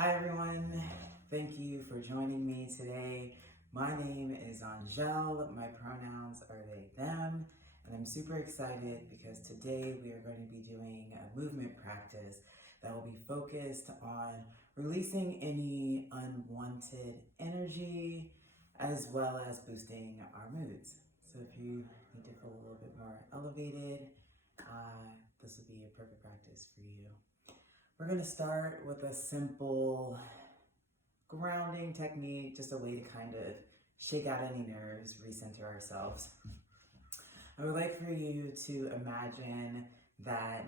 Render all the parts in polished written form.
Hi everyone, thank you for joining me today. My name is Aun'Jel, my pronouns are they, them, and I'm super excited because today we are going to be doing a movement practice that will be focused on releasing any unwanted energy as well as boosting our moods. So if you need to feel a little bit more elevated, this will be a perfect practice for you. We're going to start with a simple grounding technique, just a way to kind of shake out any nerves, recenter ourselves. I would like for you to imagine that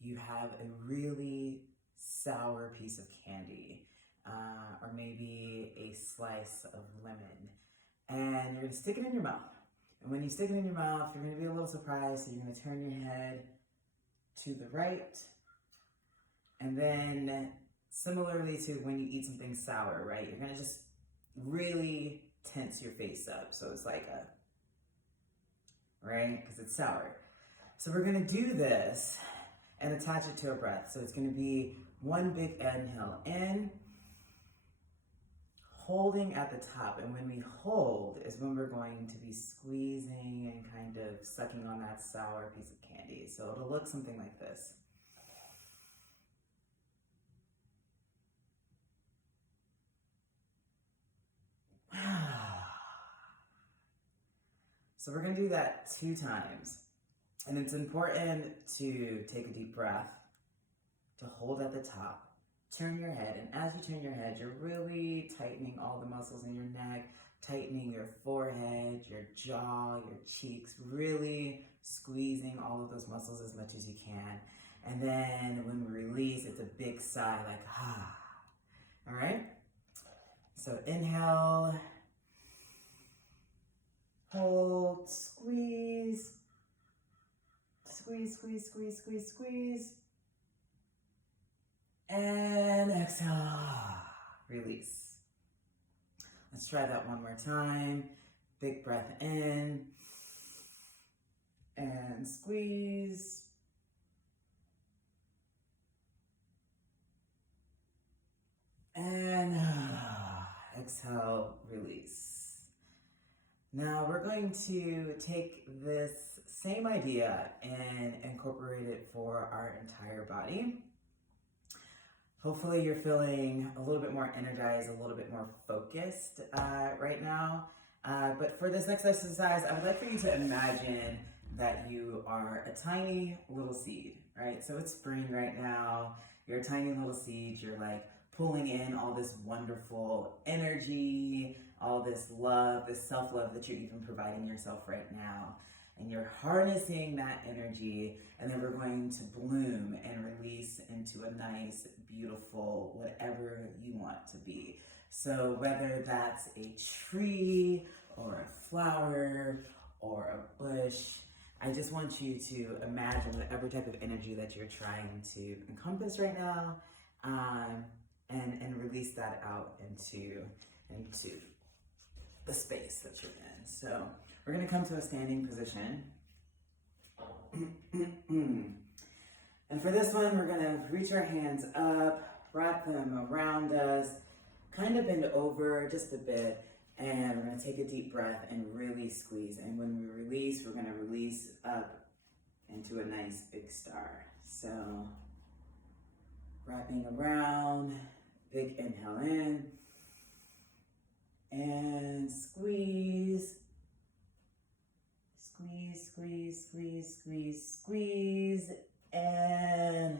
you have a really sour piece of candy, or maybe a slice of lemon, and you're going to stick it in your mouth. And when you stick it in your mouth, you're going to be a little surprised, so you're going to turn your head to the right. And then similarly to when you eat something sour, right? You're gonna just really tense your face up. So it's like right? Because it's sour. So we're gonna do this and attach it to our breath. So it's gonna be one big inhale in, holding at the top. And when we hold is when we're going to be squeezing and kind of sucking on that sour piece of candy. So it'll look something like this. So we're going to do that 2 times. And it's important to take a deep breath, to hold at the top, turn your head. And as you turn your head, you're really tightening all the muscles in your neck, tightening your forehead, your jaw, your cheeks, really squeezing all of those muscles as much as you can. And then when we release, it's a big sigh, like, ah. All right? So inhale. Hold, squeeze, squeeze, squeeze, squeeze, squeeze, squeeze. And exhale, release. Let's try that one more time. Big breath in and squeeze. And exhale, release. Now we're going to take this same idea and incorporate it for our entire body. Hopefully you're feeling a little bit more energized, a little bit more focused right now. But for this next exercise, I would like for you to imagine that you are a tiny little seed, right? So it's spring right now. You're a tiny little seed. You're like pulling in all this wonderful energy, all this love, this self-love that you're even providing yourself right now. And you're harnessing that energy, and then we're going to bloom and release into a nice, beautiful, whatever you want to be. So whether that's a tree or a flower or a bush, I just want you to imagine whatever type of energy that you're trying to encompass right now, and release that out into the space that you're in. So we're going to come to a standing position. And for this one, we're going to reach our hands up, wrap them around us, kind of bend over just a bit, and we're going to take a deep breath and really squeeze. And when we release, we're going to release up into a nice big star. So wrapping around, big inhale in, and squeeze, squeeze, squeeze, squeeze, squeeze, squeeze, and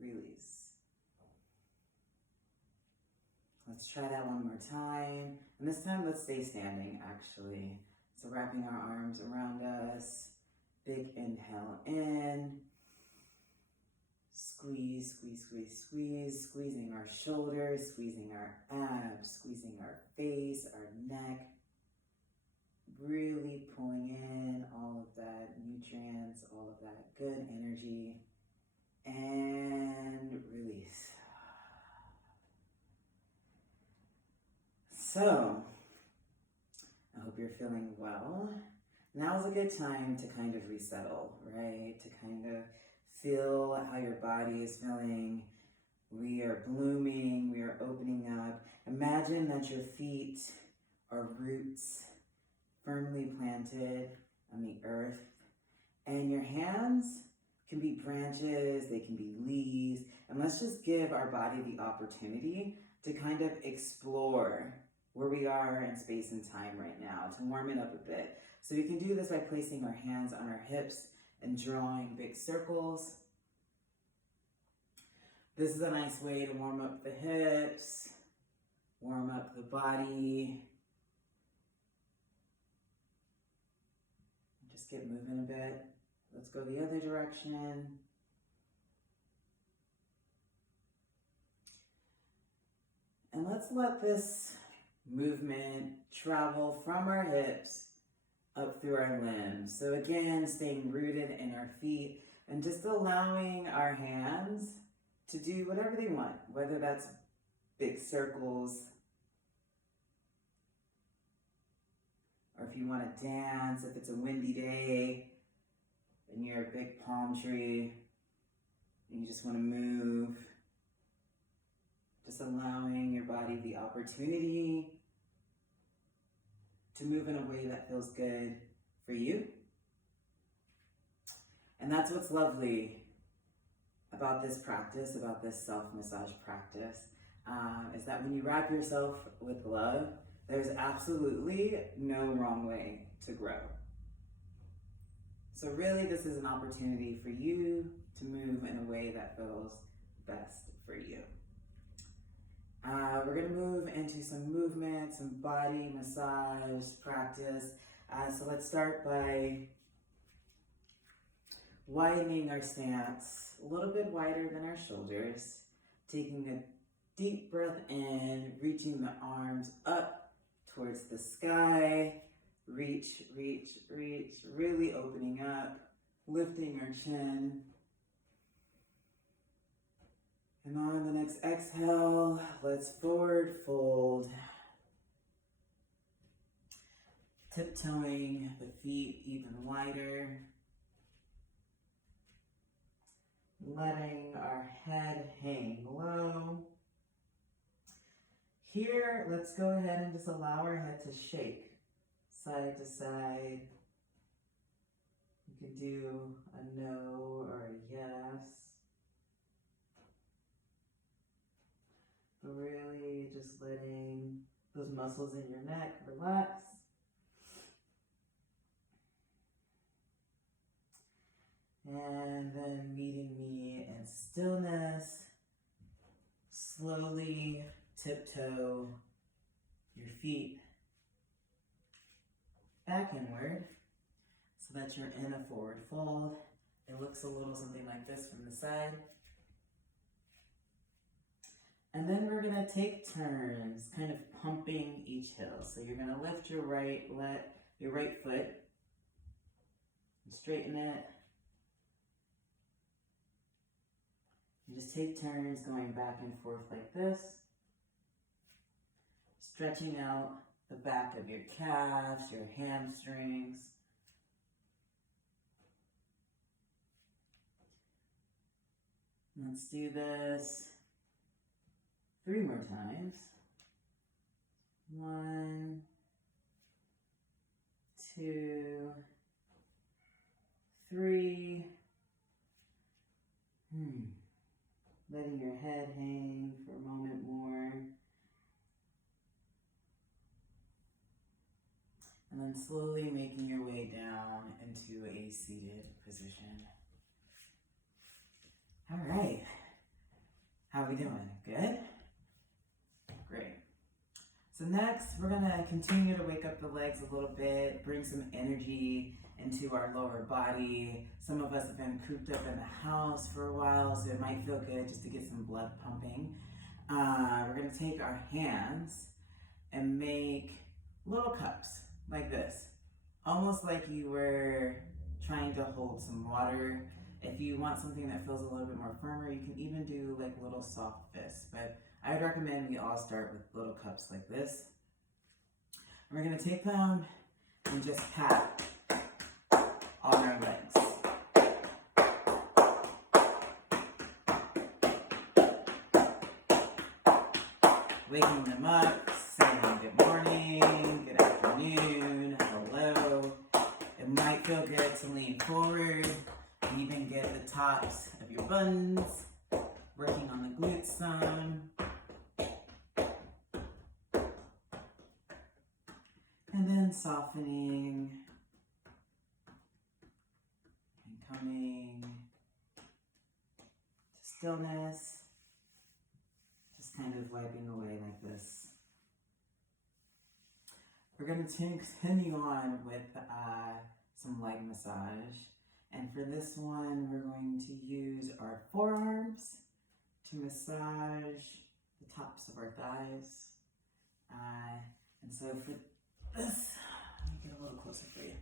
release. Let's try that one more time. And this time, let's stay standing, actually. So wrapping our arms around us, big inhale in, squeeze, squeeze, squeeze, squeeze, squeezing our shoulders, squeezing our abs, squeezing our face, our neck, really pulling in all of that nutrients, all of that good energy, and release. So, I hope you're feeling well. Now's a good time to kind of resettle, right? To kind of feel how your body is feeling, We are blooming, we are opening up. Imagine that your feet are roots firmly planted on the earth, and your hands can be branches, they can be leaves, and let's just give our body the opportunity to kind of explore where we are in space and time right now, to warm it up a bit. So we can do this by placing our hands on our hips and drawing big circles. This is a nice way to warm up the hips, warm up the body. Just get moving a bit. Let's go the other direction. And let's let this movement travel from our hips up through our limbs. So again, staying rooted in our feet and just allowing our hands to do whatever they want, whether that's big circles, or if you want to dance, if it's a windy day and you're a big palm tree and you just want to move, just allowing your body the opportunity to move in a way that feels good for you. And that's what's lovely about this practice, about this self-massage practice, is that when you wrap yourself with love, there's absolutely no wrong way to grow. So really, this is an opportunity for you to move in a way that feels best for you. We're gonna move into some movement, some body massage practice. So let's start by widening our stance a little bit wider than our shoulders, taking a deep breath in, reaching the arms up towards the sky, reach, reach, reach, really opening up, lifting our chin. And on the next exhale, let's forward fold, tiptoeing the feet even wider, letting our head hang low. Here, let's go ahead and just allow our head to shake side to side. You could do a no or a yes. But really just letting those muscles in your neck relax. And then meeting me in stillness, slowly tiptoe your feet back inward so that you're in a forward fold. It looks a little something like this from the side. And then we're gonna take turns kind of pumping each heel. So you're gonna lift your right foot and straighten it. You just take turns going back and forth like this, stretching out the back of your calves, your hamstrings. Let's do this 3 more times. 1, 2, 3. Letting your head hang for a moment more. And then slowly making your way down into a seated position. All right. How are we doing? Good? Great. So next, we're gonna continue to wake up the legs a little bit, bring some energy into our lower body. Some of us have been cooped up in the house for a while, so it might feel good just to get some blood pumping. We're gonna take our hands and make little cups like this, almost like you were trying to hold some water. If you want something that feels a little bit more firmer, you can even do like little soft fists, but I would recommend we all start with little cups like this. And we're gonna take them and just pat on our legs. waking them up, saying good morning, good afternoon, hello. It might feel good to lean forward, even get the tops of your buns, working on the glutes some. And then softening and coming to stillness, just kind of wiping away like this. We're going to continue on with some leg massage. And for this one, we're going to use our forearms to massage the tops of our thighs. And so for this, let me get a little closer for you.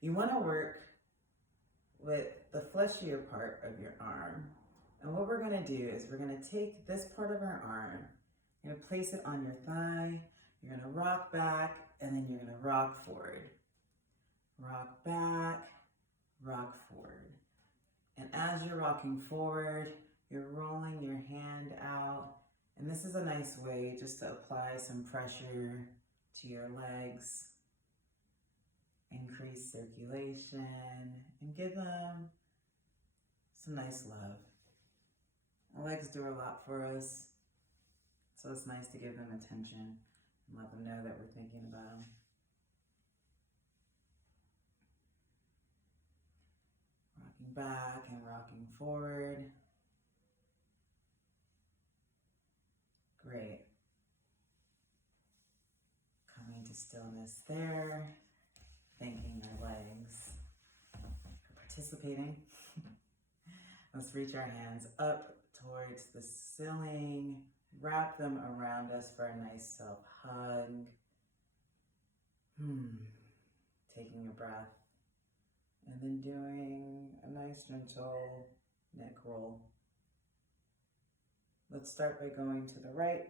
You want to work with the fleshier part of your arm. And what we're going to do is we're going to take this part of our arm, you're going to place it on your thigh, you're going to rock back, and then you're going to rock forward. Rock back, rock forward. And as you're rocking forward, you're rolling your hand out. And this is a nice way just to apply some pressure to your legs, increase circulation, and give them some nice love. Our legs do a lot for us, so it's nice to give them attention and let them know that we're thinking about them. Rocking back and rocking forward. Great. Coming to stillness there. Thanking our legs for participating. Let's reach our hands up towards the ceiling. Wrap them around us for a nice self-hug. Taking a breath. And then doing a nice gentle neck roll. Let's start by going to the right.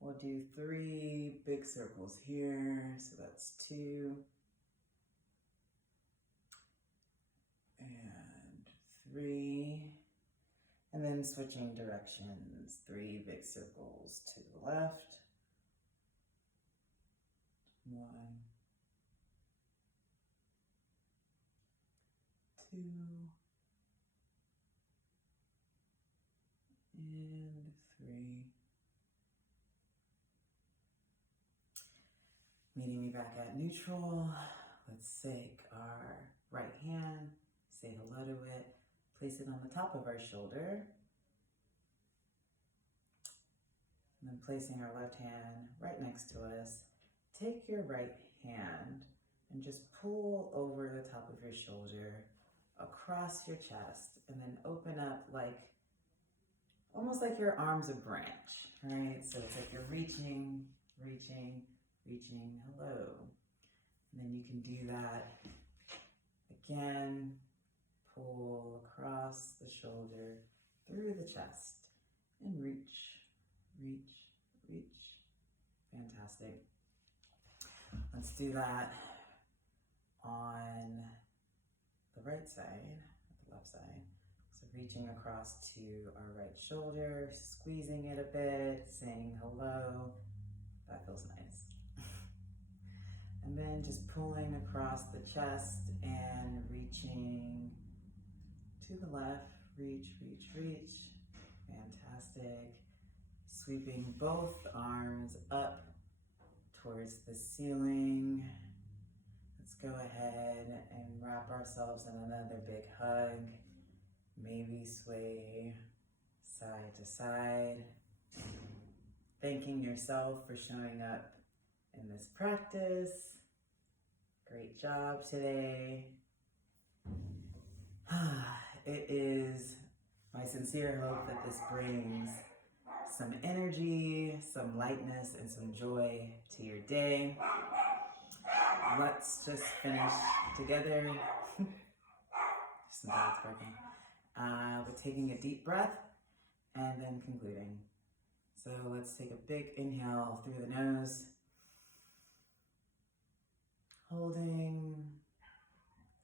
We'll do 3 big circles here. So that's 2 and 3. And then switching directions, 3 big circles to the left. 1, 2, and 3. Meeting me back at neutral. Let's take our right hand, say hello to it, place it on the top of our shoulder. And then placing our left hand right next to us, take your right hand and just pull over the top of your shoulder across your chest, and then open up like, almost like your arm's a branch, right? So it's like you're reaching, reaching, reaching, hello. And then you can do that again, pull across the shoulder, through the chest, and reach, reach, reach. Fantastic. Let's do that on the right side, the left side. So reaching across to our right shoulder, squeezing it a bit, saying hello. That feels nice. And then just pulling across the chest and reaching to the left. Reach, reach, reach. Fantastic. Sweeping both arms up towards the ceiling. Let's go ahead and wrap ourselves in another big hug. Maybe sway side to side. Thanking yourself for showing up in this practice. Great job today. It is my sincere hope that this brings some energy, some lightness, and some joy to your day. Let's just finish together. Some dogs barking. With taking a deep breath and then concluding. So let's take a big inhale through the nose. Holding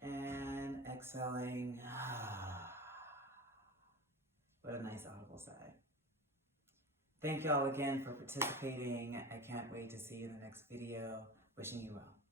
and exhaling. What a nice nice audible side. Thank y'all again for participating. I can't wait to see you in the next video. Wishing you well.